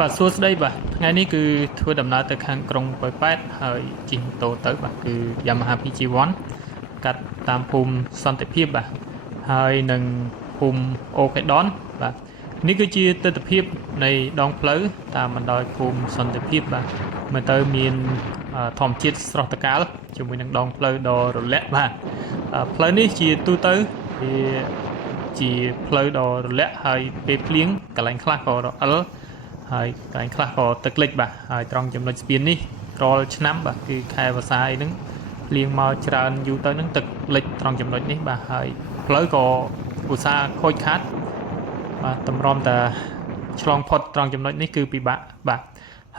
បាទសួស្តីបាទថ្ងៃនេះគឺធ្វើដំណើរទៅខាងក្រុងប៉ោយប៉ែតហើយជិះម៉ូតូទៅបាទគឺ Yamaha PG1 កាត់តាមភូមិសន្តិភាពបាទហើយនឹងភូមិអូខេដនបាទនេះគឺជាទិដ្ឋភាពនៃដងផ្លូវតាមបណ្ដោយភូមិសន្តិភាពបាទមើលទៅមានធម្មជាតិស្រស់ត្រកាលជាមួយនឹងដងផ្លូវដ៏រលាក់បាទផ្លូវនេះជាទូទៅវាជាផ្លូវដ៏រលាក់ហើយពេលភ្លៀងកន្លែងខ្លះក៏រអិលហើយកន្លែងខ្លះក៏ទឹកលិចបាទហើយត្រង់ចំណុចស្ពាននេះរាល់ឆ្នាំបាទគឺខែវស្សាអីហ្នឹងភ្លៀងមកច្រើនយូរទៅហ្នឹងទឹកលិចត្រង់ចំណុចនេះបាទហើយផ្លូវក៏ឧស្សាហ៍ខូចខាតបាទតម្រាំតែឆ្លងផុតត្រង់ចំណុចនេះគឺពិបាកបាទ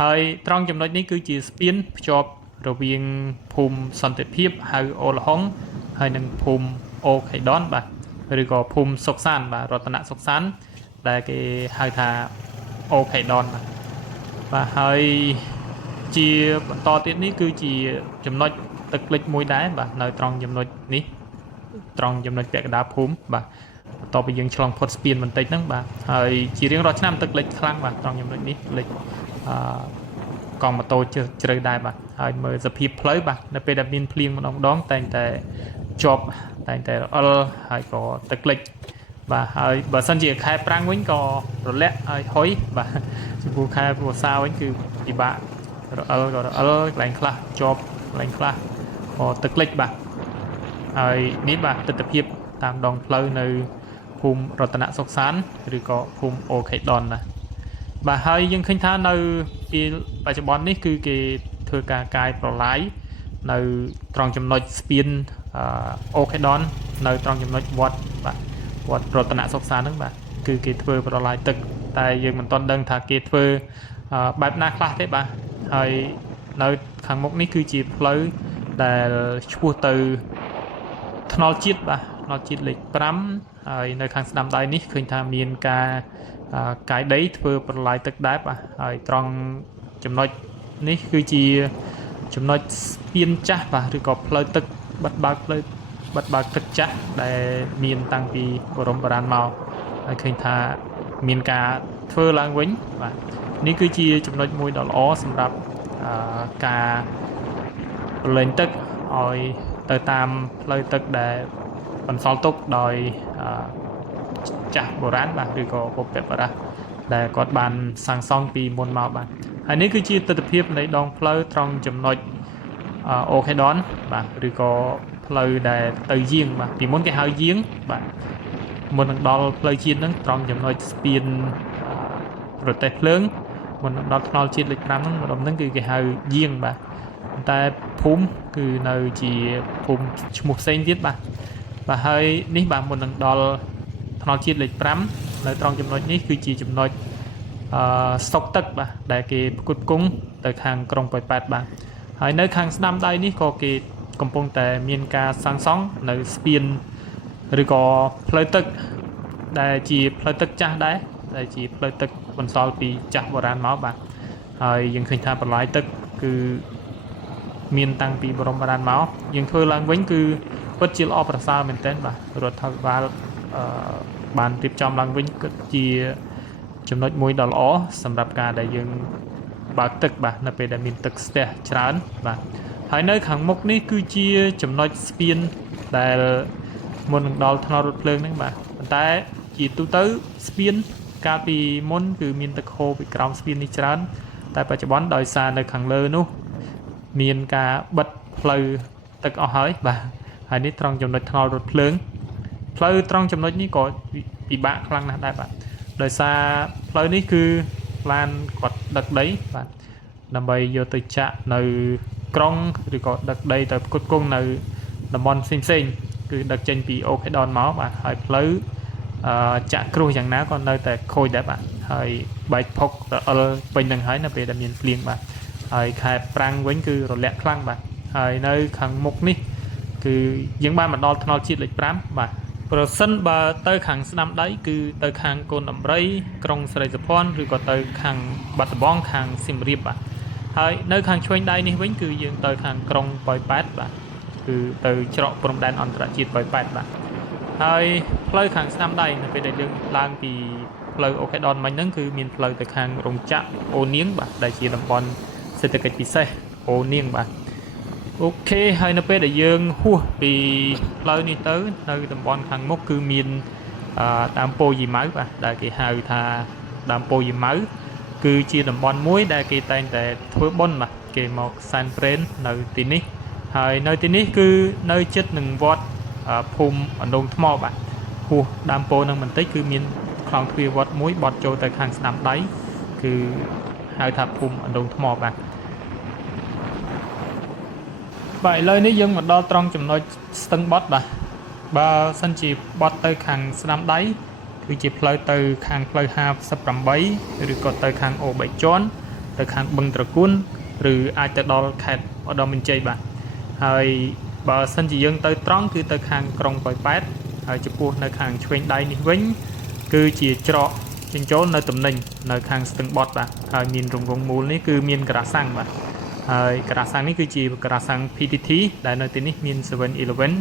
ហើយត្រង់ចំណុចនេះគឺជាស្ពានភ្ជាប់រវាងភូមិសន្តិភាពហៅអូលហុងហើយនិងភូមិអូខេដនបាទឬក៏ភូមិសុកសានបាទរតនសុកសានដែលគេហៅថាអូខេដនបាទហើយជាបន្តទៀតនេះគឺជាចំណុចទឹកលិចមួយដែរបាទនៅត្រង់ចំណុចនេះត្រង់ចំណុចពាក់កណ្ដាលភូមិបាទបន្ទាប់ពីយើងឆ្លងផុតស្ពានបន្តិចហ្នឹងបាទហើយជារៀងរាល់ឆ្នាំទឹកលិចខ្លាំងបាទត្រង់ចំណុចនេះលិចកង់ម៉ូតូជ្រៅដែរបាទហើយមើលសភាពផ្លូវបាទនៅពេលដែលមានភ្លៀងម្ដងតែងតែជាប់តែងតែរអិលហើយក៏ទឹកលិចបាទហើយបើសិនជាខែប្រាំងវិញក៏រលាក់ហើយហុយបាទចំពោះខែវស្សាវិញគឺពិបាករអិលក៏រអិលកន្លែងខ្លះជាប់កន្លែងខ្លះក៏ទឹកលិចបាទហើយនេះបាទទិដ្ឋភាពតាមដងផ្លូវនៅភូមិរតនសុកសានឬក៏ភូមិអូខេដនណាបាទហើយយើងឃើញថានៅពេលបច្ចុប្បន្ននេះគឺគេធ្វើការកាយប្រឡាយនៅត្រង់ចំណុចស្ពានអូខេដននៅត្រង់ចំណុចវត្តបាទវត្តរតនសុកសានហ្នឹងបាទគឺគេធ្វើប្រឡាយទឹកតែយើងមិនទាន់ដឹងថាគេធ្វើបែបណាខ្លះទេបាទហើយនៅខាងមុខនេះគឺជាផ្លូវដែលឆ្ពោះទៅថ្នល់ជាតិបាទថ្នល់ជាតិលេខ5ហើយនៅខាងស្ដាំដៃនេះឃើញថាមានការកាយដីធ្វើប្រឡាយទឹកដែរបាទហើយត្រង់ចំណុចនេះគឺជាចំណុចស្ពានចាស់បាទឬក៏ផ្លូវទឹកបិទបើកផ្លូវបិទបើកទឹកចាស់ដែលមានតាំងពីបរមបុរាណមកហើយឃើញថាមានការធ្វើឡើងវិញបាទនេះគឺជាចំណុចមួយដ៏ល្អសម្រាប់ការប្រឡែងទឹកឲ្យទៅតាមផ្លូវទឹកដែលបន្សល់ទុកដោយចាស់បុរាណបាទឬក៏បុព្វបុរសដែលគាត់បានសាងសង់ពីមុនមកបាទហើយនេះគឺជាទិដ្ឋភាពនៃដងផ្លូវត្រង់ចំណុចអូខេដនបាទឬក៏ផ្លូវដែលទៅយាងបាទពីមុនគេហៅយាងបាទមុននឹងដល់ផ្លូវជាតិហ្នឹងត្រង់ចំណុចស្ពានប្រទេសភ្លើងមុននឹងដល់ថ្នល់ជាតិលេខ5ហ្នឹងម្ដុំហ្នឹងគឺគេហៅយាងបាទតែភូមិគឺនៅជាភូមិឈ្មោះផ្សេងទៀតបាទបាទហើយនេះបាទមុននឹងដល់ថ្នល់ជាតិលេខ5នៅត្រង់ចំណុចនេះគឺជាចំណុចស្តុកទឹកបាទដែលគេផ្គត់ផ្គង់ទៅខាងក្រុងប៉ោយប៉ែតបាទហើយនៅខាងស្ដាំដៃនេះក៏គេកំពុងតែមានការសាងសង់នៅស្ពានឬក៏ផ្លូវទឹកដែលជាផ្លូវទឹកចាស់ដែរដែលជាផ្លូវទឹកបន្សល់ពីចាស់បុរាណមកបាទហើយយើងឃើញថាបន្លាយទឹកគឺមានតាំងពីបរមបុរាណមកយើងធ្វើឡើងវិញគឺពិតជាល្អប្រសើរមែនទែនបាទរដ្ឋាភិបាលបានរៀបចំឡើងវិញគឺជាចំណុចមួយដ៏ល្អសម្រាប់ការដែលយើងបើកទឹកបាទនៅពេលដែលមានទឹកស្ទះច្រើនបាទហើយនៅខាងមុខនេះគឺជាចំណុចស្ពានដែលមុននឹងដល់ថ្នល់រថភ្លើងហ្នឹងបាទប៉ុន្តែជាទូទៅស្ពានកាលពីមុនគឺមានទឹកហូរពីក្រោមស្ពាននេះច្រើនតែបច្ចុប្បន្នដោយសារនៅខាងលើនោះមានការបិទផ្លូវទឹកអស់ហើយបាទហើយនេះត្រង់ចំណុចថ្នល់រថភ្លើងផ្លូវត្រង់ចំណុចនេះក៏ពិបាកខ្លាំងណាស់ដែរបាទដោយសារផ្លូវនេះគឺឡានគាត់ដឹកដីបាទដើម្បីយកទៅចាក់នៅក្រុងឬក៏ដឹកដីទៅផ្គត់ផ្គង់នៅតំបន់ផ្សេងៗគឺដឹកចេញពីអូខេដនមកបាទហើយផ្លូវចាក់គ្រោះយ៉ាងណាក៏នៅតែខូចដែរបាទហើយបែកផុករអិលពេញនឹងហើយនៅពេលដែលមានភ្លៀងបាទហើយខែប្រាំងវិញគឺរលាក់ខ្លាំងបាទហើយនៅខាងមុខនេះគឺយើងបានមកដល់ថ្នល់ជាតិលេខ5បាទប្រសិនបើទៅខាងស្ដាំដៃគឺទៅខាងកូនដំរីក្រុងស្រីសុភ័ណ្ឌឬក៏ទៅខាងបាត់ដំបងខាងសៀមរាបបាទហើយនៅខាងឆ្វេងដៃនេះវិញគឺយើងទៅខាងក្រុងប៉ោយប៉ែតបាទគឺទៅច្រកព្រំដែនអន្តរជាតិប៉ោយប៉ែតបាទហើយផ្លូវខាងស្ដាំដៃនៅពេលដែលយើងឡើងពីភ ផ្លូវអូខេដនមិញហ្នឹងគឺមានផ្លូវទៅខាងរោងចក្រអូនៀងបាទដែលជាតំបន់សេដ្ឋកិច្ចពិសេសអូនៀងបាទអូខេហើយនៅពេលដែលយើងហួសពីផ្លូវនេះទៅនៅតំបន់ខាងមុខគឺមានដើមពោធិ៍យីម៉ៅបាទដែលគេហៅថាដើមពោធិ៍យីម៉ៅគឺជាតំបន់មួយដែលគេតែងតែធ្វើបុណ្យបាទគេមកសែនព្រេននៅទីនេះហើយនៅទីនេះគឺនៅជិតនឹងវត្តភូមិអណ្ដូងថ្មបាទហួសដើមពោធិ៍នឹងបន្តិចគឺមានខ្លងទ្វារវត្តមួយបត់ចូលទៅខាងស្ដាំដៃគឺហៅថាភូមិអណ្ដូងថ្មបាទឥឡូវនេះយើងមកដល់ត្រង់ចំណុចស្ទឹងបត់បាទបើសិនជាបត់ទៅខាងស្ដាំដៃគឺជាផ្លូវទៅខាងផ្លូវ58ឬក៏ទៅខាងអូ3ជាន់ទៅខាងបឹងត្រកួនឬអាចទៅដល់ខេត្តឧត្តរមានជ័យបាទហើយបើសិនជាយើងទៅត្រង់គឺទៅខាងក្រុងប៉ោយប៉ែតហើយចំពោះនៅខាងឆ្វេងដៃនេះវិញគឺជាច្រកចិញ្ចូលនៅតំណែងនៅខាងស្ទឹងបត់បាទហើយមានរង្វង់មូលនេះគឺមានក្រាសាំងបាទហើយក្រាសាំងនេះគឺជាក្រាសាំង PTT ដែលនៅទីនេះមាន 7-Eleven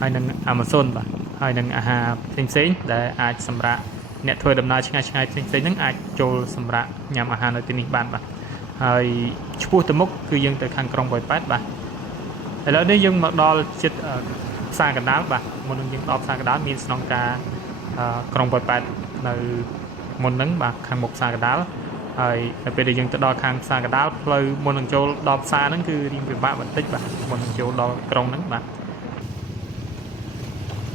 ហើយនឹង Amazon បាទហើយនឹងអាហារផ្សេងៗដែលអាចសម្រាប់អ្នកធ្វើដំណើរឆ្ងាយៗផ្សេងៗហ្នឹងអាចចូលសម្រាប់ញ៉ាំអាហារនៅទីនេះបានបាទហើយឆ្ពោះទៅមុខគឺយើងទៅខាងក្រុងប៉ោយប៉ែតបាទឥឡូវនេះយើងមកដល់ជិតផ្សារកណ្ដាលបាទមុននឹងយើងដល់ផ្សារកណ្ដាលមានស្នងការក្រុងប៉ោយប៉ែតនៅមុនហ្នឹងបាទខាងមុខផ្សារកណ្ដាលហើយនៅពេលដែលយើងទៅដល់ខាងផ្សារកណ្ដាលផ្លូវមុននឹងចូលដល់ផ្សារហ្នឹងគឺរៀងពិបាកបន្តិចបាទមុននឹងចូលដល់ក្រុងហ្នឹងបាទ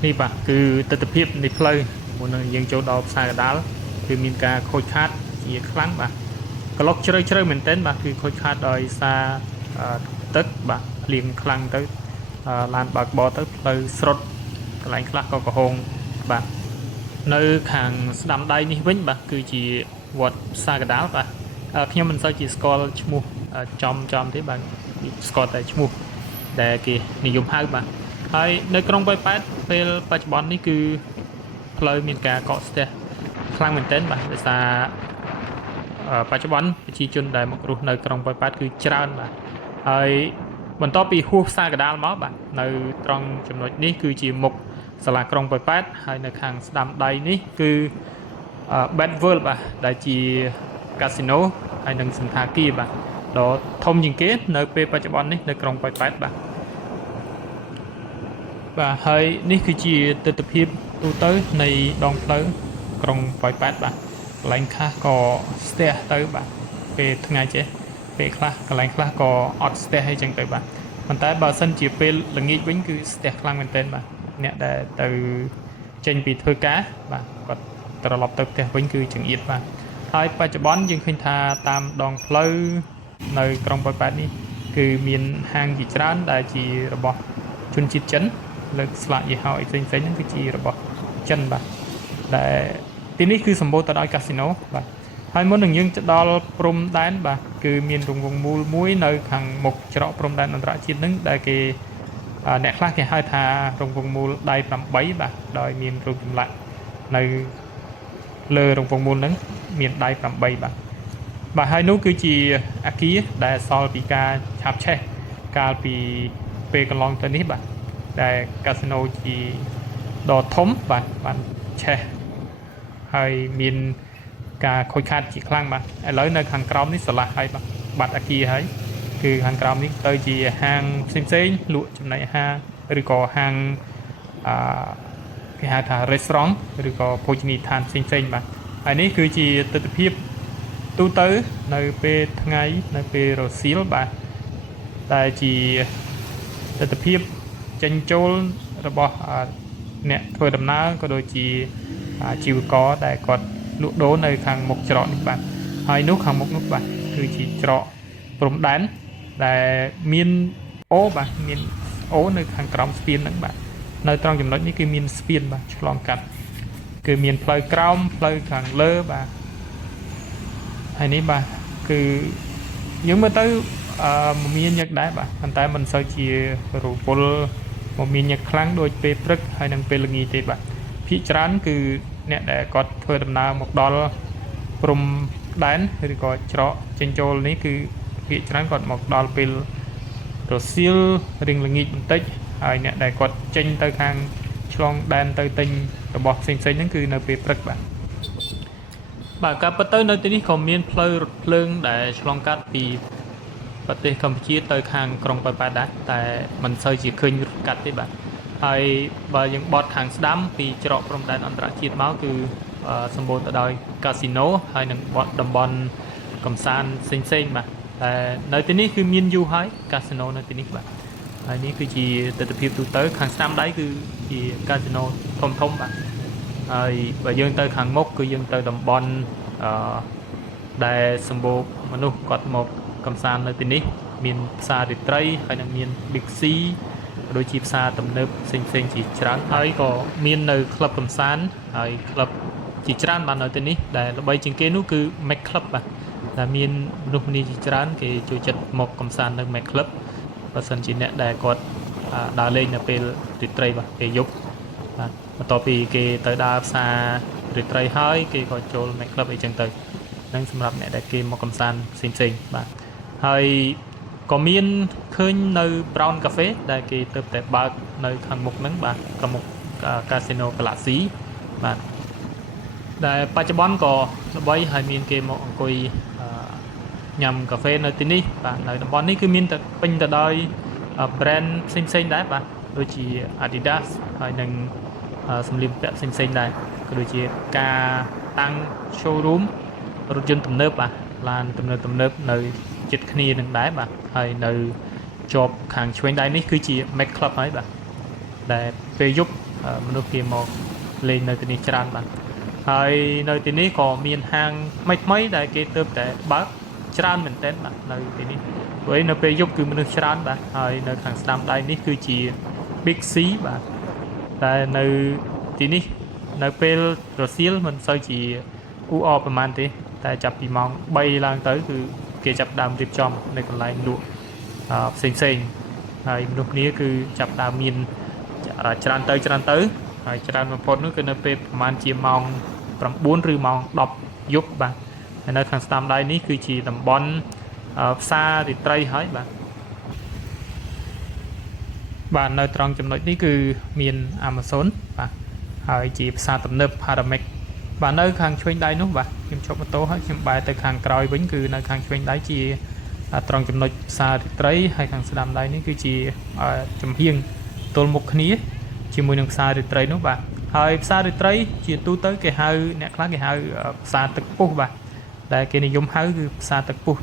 នេះបាទគឺទិដ្ឋភាពនៃផ្លូវមុននឹងយើងចូលដល់ផ្សារកណ្ដាលគឺមានការខូចខាតជាខ្លាំងបាទក្លុកជ្រៅមែនទែនបាទគឺខូចខាតដោយសារទឹកបាទភ្លៀងខ្លាំងទៅឡានបើកបរទៅផ្លូវស្រុតកន្លែងខ្លះក៏ក្រហមបាទនៅខាងស្ដាំដៃនេះវិញបាទគឺជាវត្តផ្សារកណ្ដាលបាទខ្ញុំមិនសូវជាស្គាល់ឈ្មោះចំទេបាទស្គាល់តែឈ្មោះដែលគេនិយមហៅបាទហើយនៅក្រុងប៉ោយប៉ែតពេលបច្ចុប្បន្ននេះគឺផ្លូវមានការកកស្ទះខ្លាំងមែនទែនបាទដោយសារបច្ចុប្បន្នប្រជាជនដែលមករស់នៅក្រុងប៉ោយប៉ែតគឺច្រើនបាទហើយបន្ទាប់ពីហួសផ្សារកណ្ដាលមកបាទនៅត្រង់ចំណុចនេះគឺជាមុខសាលាក្រុងប៉ោយប៉ែតហើយនៅខាងស្ដាំដៃនេះគឺ Bet World បាទដែលជាកាស៊ីណូហើយនិងសន្តាគារបាទដ៏ធំជាងគេនៅពេលបច្ចុប្បន្ននេះនៅក្រុងប៉ោយប៉ែតបាទហើយនេះគឺជាទិដ្ឋភាពទូទៅនៃដងផ្លូវក្រុងប៉ោយប៉ែតបាទកន្លែងខ្លះក៏ស្ទះទៅបាទពេលថ្ងៃចេះពេលខ្លះកន្លែងខ្លះក៏អត់ស្ទះអីចឹងទៅបាទប៉ុន្តែបើសិនជាពេលល្ងាចវិញគឺស្ទះខ្លាំងមែនទែនបាទអ្នកដែលទៅចេញពីធ្វើការបាទគាត់ត្រឡប់ទៅផ្ទះវិញគឺចង្អៀតបាទហើយបច្ចុប្បន្នយើងឃើញថាតាមដងផ្លូវនៅក្រុងប៉ោយប៉ែតនេះគឺមានហាងជាច្រើនដែលជារបស់ជនជាតិចិនលើកស្លាកយីហោអីផ្សេងៗហ្នឹងគឺជារបស់ចិនបាទដែលទីនេះគឺសម្បូរទៅដោយកាស៊ីណូបាទហើយមុននឹងយើងទៅដល់ព្រំដែនបាទគឺមានរង្វង់មូលមួយនៅខាងមុខច្រកព្រំដែនអន្តរជាតិហ្នឹងដែលគេអ្នកខ្លះគេហៅថារង្វង់មូលដៃ8បាទដោយមានរូបចម្លាក់នៅលើរង្វង់មូលហ្នឹងមានដៃ8បាទហើយនោះគឺជាអគារដែលសល់ពីការឆាបឆេះកាលពីពេលកន្លងទៅនេះបាទដែលកាស៊ីណូជាដ៏ធំបាទបានឆេះហើយមានការខូចខាតជាខ្លាំងបាទឥឡូវនៅខាងក្រោមនេះស្រឡះហើយបាទបាត់អគារហើយគឺខាងក្រោមនេះទៅជាហាងផ្សេងលក់ចំណីអាហារឬក៏ហាងគេហៅថា restaurant ឬក៏ភោជនីយដ្ឋានផ្សេងបាទហើយនេះគឺជាទិដ្ឋភាពទូទៅនៅពេលថ្ងៃនៅពេលរសៀលបាទតែជាទិដ្ឋភាពចេញចូលរបស់អ្នកធ្វើដំណើរក៏ដូចជាអាជីវករដែលគាត់លក់ដូរនៅខាងមុខច្រកនេះបាទហើយនោះខាងមុខនោះបាទគឺជាច្រកព្រំដែនដែលមានអូបាទមានអូនៅខាងក្រោមស្ពានហ្នឹងបាទនៅត្រង់ចំណុចនេះគឺមានស្ពានបាទឆ្លងកាត់គឺមានផ្លូវក្រោមផ្លូវខាងលើបាទហើយនេះបាទគឺយើងមើលទៅមមាញឹកដែរបាទប៉ុន្តែមិនសូវជារវល់មមាញឹកខ្លាំងដូចពេលព្រឹកហើយនិងពេលល្ងាចទេបាទភាគច្រើនគឺអ្នកដែលគាត់ធ្វើដំណើរមកដល់ព្រំដែនឬក៏ច្រកចេញចូលនេះគឺភាគច្រើនគាត់មកដល់ពេលរសៀលរៀងល្ងាចបន្តិចហើយអ្នកដែលគាត់ចេញទៅខាងឆ្លងដែនទៅទិញរបស់ផ្សេងៗហ្នឹងគឺនៅពេលព្រឹកបាទ បាទការពិតទៅនៅទីនេះក៏មានផ្លូវរថភ្លើងដែលឆ្លងកាត់ពីប្រទេសកម្ពុជាទៅខាងក្រុងប៉ោយប៉ែតដែរតែមិនសូវជាឃើញរថកាត់ទេបាទហើយបើយើងបត់ខាងស្ដាំពីច្រកព្រំដែនអន្តរជាតិមកគឺសម្បូរទៅដោយកាស៊ីណូហើយនឹងបត់តំបន់កំសាន្តផ្សេងៗបាទតែនៅទីនេះគឺមានយូរហើយកាស៊ីណូនៅទីនេះបាទហើយនេះគឺជាទស្សនវិជ្ជាទូទៅខាងស្ដាំដៃគឺជាកាស៊ីណូធំៗបាទហើយបើយើងទៅខាងមុខគឺយើងទៅតំបន់ដែលសម្បូរមនុស្សគាត់មកកំសាន្តនៅទីនេះមានផ្សាររាត្រីហើយនឹងមាន Big C ដូចជាផ្សារទំនើបផ្សេងៗជាច្រើនហើយក៏មាននៅក្លឹបកំសាន្តហើយក្លឹបជាច្រើនបាននៅទីនេះដែលល្បីជាងគេនោះគឺ Mac Club បាទដែលមានមនុស្សម្នាជាច្រើនគេចូលចិត្តមកកំសាន្តនៅ Mac Club បើសិនជាអ្នកដែលគាត់ដើរលេងនៅពេលរាត្រីបាទពេលយប់បាទបន្ទាប់ពីគេទៅដើរផ្សាររាត្រីហើយគេក៏ចូល Mac Club អីចឹងទៅនឹងសម្រាប់អ្នកដែលគេមកកំសាន្តផ្សេងៗបាទហើយក៏មានឃើញនៅ Brown Cafe ដែលគេទៅតែបើកនៅខាងមុខហ្នឹងបាទខាងមុខ Casino Galaxy បាទដែលបច្ចុប្បន្នក៏ល្បីហើយមានគេមកអង្គុយញ៉ាំកាហ្វេនៅទីនេះបាទនៅតំបន់នេះគឺមានតែពេញទៅដោយ brand ផ្សេងៗដែរបាទដូចជា Adidas ហើយនឹងសម្លៀកបំពាក់ផ្សេងៗដែរក៏ដូចជាការតាំង showroom រថយន្តទំនើបបាទឡានទំនើបនៅជិតគ្នានឹងដែរបាទហើយនៅជាប់ខាងឆ្វេងដៃនេះគឺជា Mac Club ហើយបាទដែលពេលយប់មនុស្សគេមកលេងនៅទីនេះច្រើនបាទហើយនៅទីនេះក៏មានហាងថ្មីដែលគេទើបតែបើកច្រើនមែនទែនបាទនៅទីនេះព្រោះនៅពេលយប់គឺមនុស្សច្រើនបាទហើយនៅខាងស្ដាំដៃនេះគឺជា Big C បាទតែនៅទីនេះនៅពេលរសៀលមិនសូវជាអ៊ូអរប្រហែលទេតែចាប់ពីម៉ោង3ឡើងទៅគឺគេចាប់ដើមរៀបចំនៅកន្លែងលក់ផ្សេងហើយមនុស្សគ្នាគឺចាប់ដើមមានច្រើនទៅហើយច្រើនបំផុតនោះគឺនៅពេលប្រហែលជាម៉ោង9ឬម៉ោង10យប់បាទហើយនៅខាងស្ដាំដៃនេះគឺជាតំបន់ផ្សាររាត្រីហើយបាទនៅត្រង់ចំណុចនេះគឺមាន Amazon បាទហើយជាផ្សារទំនើប Paramex បាទនៅខាងឆ្វេងដៃនោះបាទខ្ញុំជប់ម៉ូតូហើយខ្ញុំបែរទៅខាងក្រោយវិញគឺនៅខាងឆ្វេងដៃជាត្រង់ចំណុចផ្សាររាត្រីហើយខាងស្ដាំដៃនេះគឺជាចំហៀងទល់មុខគ្នាជាមួយនឹងផ្សាររាត្រីនោះបាទហើយផ្សាររាត្រីជាទូទៅគេហៅអ្នកខ្លះគេហៅផ្សារទឹកពុះបាទដែលគេនិយមហៅគឺផ្សារទឹកពុះ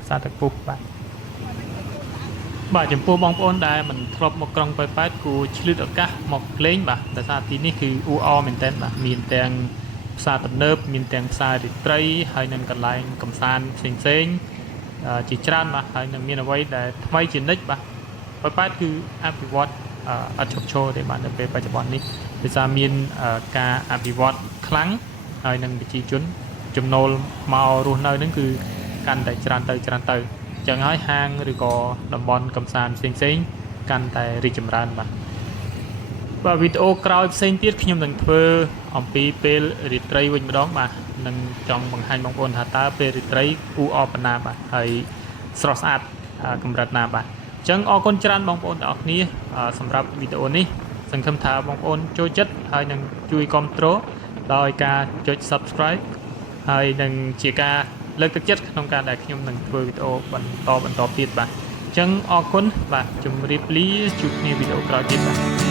បាទចំពោះបងប្អូនដែលមិនធ្លាប់មកក្រុងប៉ោយប៉ែតគួរឆ្លៀតឱកាសមកលេងបាទដោយសារទីនេះគឺអ៊ូអរមែនទែនបាទមានទាំងផ្សារទំនើបមានទាំងផ្សាររាត្រីហើយនឹងកន្លែងកំសាន្តផ្សេងជាច្រើនបាទហើយនឹងមានអ្វីដែលថ្មីជានិច្ចបាទប៉ោយប៉ែតគឺអភិវឌ្ឍអត់ឈប់ឈរទេបាទនៅពេលបច្ចុប្បន្ននេះដោយសារមានការអភិវឌ្ឍខ្លាំងហើយនឹងប្រជាជនចំណូលមករស់នៅនឹងគឺកាន់តែច្រើនទៅចឹងហើយហាងឬក៏តំបន់កំសាន្តផ្សេងកាន់តែរីកចម្រើនបាទវីដេអូក្រោយផ្សេងទៀតខ្ញុំនឹងធ្វើអំពីពេលរាត្រីវិញម្ដងបាទនឹងចង់បង្ហាញបងប្អូនថាតើពេលរាត្រីអ៊ូអរប៉ុណ្ណាបាទហើយស្រស់ស្អាតកម្រិតណាបាទអញ្ចឹងអរគុណច្រើនបងប្អូនទាំងអស់គ្នាសម្រាប់វីដេអូនេះសង្ឃឹមថាបងប្អូនចូលចិត្តហើយនឹងជួយគាំទ្រដោយការចុច Subscribe ហើយនឹងជាការលើកទឹកចិត្តក្នុងការដែលខ្ញុំនឹងធ្វើវីដេអូបន្តទៀតបាទអញ្ចឹងអរគុណបាទជម្រាបលាជួបគ្នាវីដេអូក្រោយទៀតបាទ